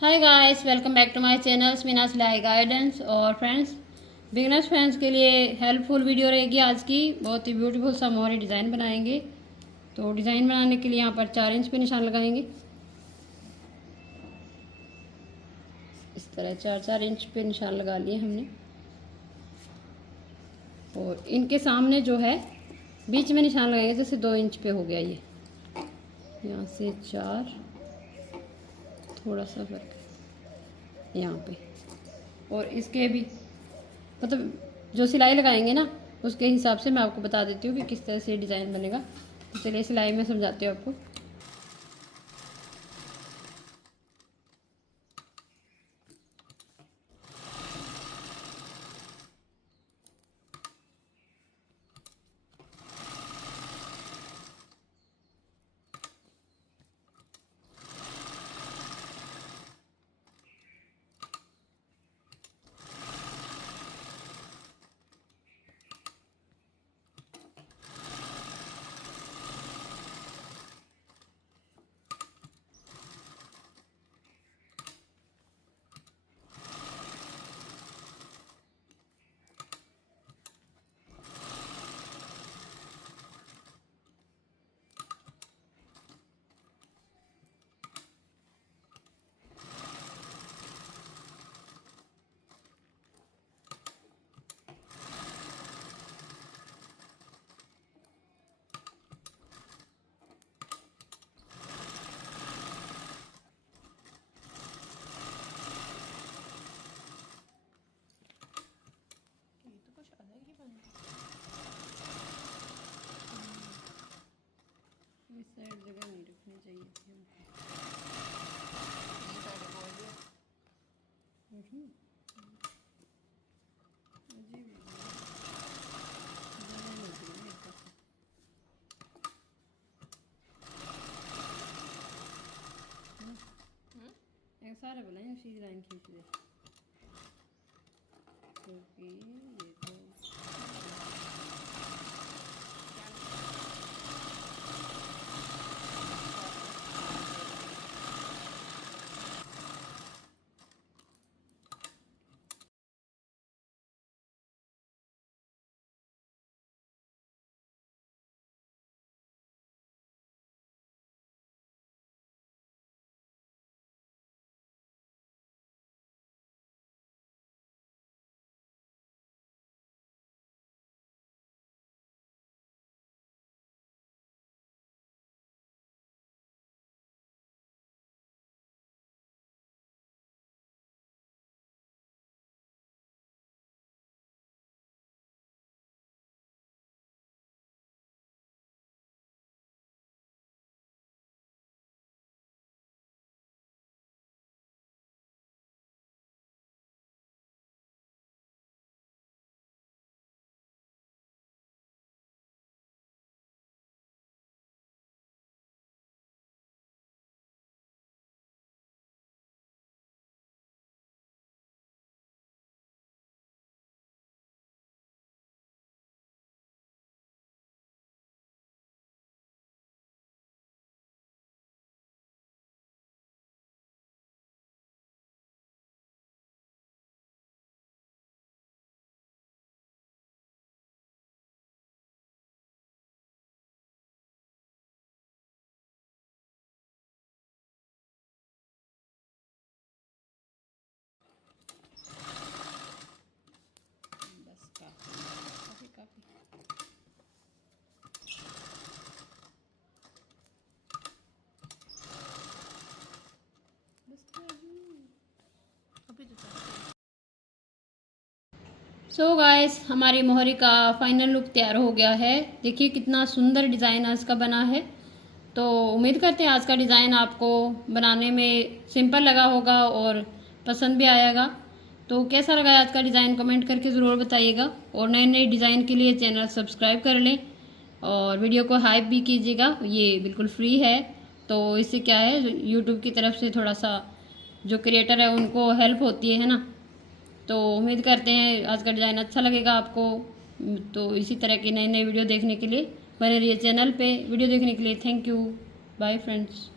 Hi guys, welcome back to my channel Meena Silai guidance. और friends, beginners friends के लिए helpful video रहेगी आज की। बहुत ही ब्यूटीफुल सा मोहरी डिज़ाइन बनाएंगे। तो डिज़ाइन बनाने के लिए यहाँ पर 4 इंच पे निशान लगाएंगे। इस तरह 4-4 इंच पे निशान लगा लिए हमने। और इनके सामने जो है बीच में निशान लगाएंगे, जैसे 2 इंच पे हो गया ये। यहाँ से 4, थोड़ा सा फर्क यहाँ पे। और इसके भी मतलब जो सिलाई लगाएंगे ना, उसके हिसाब से मैं आपको बता देती हूँ कि किस तरह से डिज़ाइन बनेगा। तो चलिए सिलाई में समझाती हूँ आपको। इस साइड जगह नहीं रखनी चाहिए थी हमको। एक सारे बोला सीधी लाइन खींच दे, क्योंकि ये तो सो गाइस, हमारी मोहरी का फाइनल लुक तैयार हो गया है। देखिए कितना सुंदर डिज़ाइन आज का बना है। तो उम्मीद करते हैं आज का डिज़ाइन आपको बनाने में सिंपल लगा होगा और पसंद भी आएगा। तो कैसा लगा आज का डिज़ाइन कमेंट करके ज़रूर बताइएगा। और नए नए डिज़ाइन के लिए चैनल सब्सक्राइब कर लें और वीडियो को हाइप भी कीजिएगा। ये बिल्कुल फ्री है, तो इससे क्या है, यूट्यूब की तरफ से थोड़ा सा जो क्रिएटर है उनको हेल्प होती है ना। तो उम्मीद करते हैं आज का डिज़ाइन अच्छा लगेगा आपको। तो इसी तरह की नई नई वीडियो देखने के लिए बने रहिए चैनल पे। वीडियो देखने के लिए थैंक यू। Bye friends.